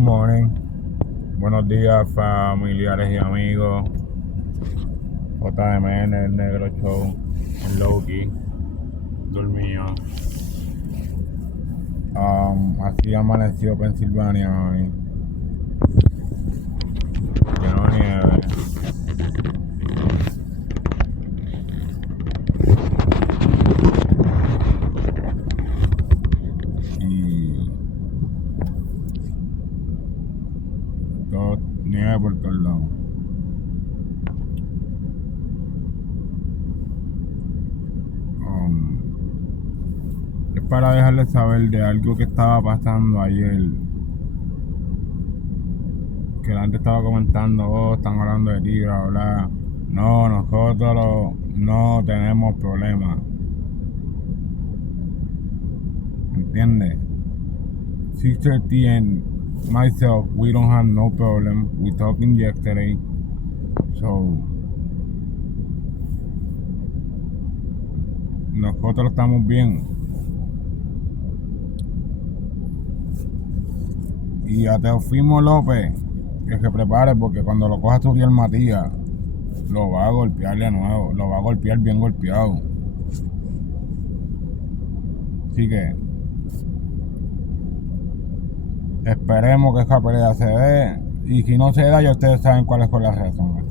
Good morning. Buenos días, familiares y amigos. JMN, el Negro Show, el Loki, dormido. Así amaneció Pensilvania hoy. Lleno de nieve. Y todo, nieve por todos lados. Es para dejarles saber de algo que estaba pasando ayer. Que la gente estaba comentando, están hablando de ti, bla, bla. No, nosotros no tenemos problemas. ¿Entiendes? Sister T and myself, we don't have no problem. We talking yesterday. So, nosotros estamos bien. Y a Teofimo López, que se prepare porque cuando lo coja su el Matías, lo va a golpear de nuevo. Lo va a golpear bien golpeado. Así que esperemos que esa pelea se dé. Y si no se da, ya ustedes saben cuáles son las razones.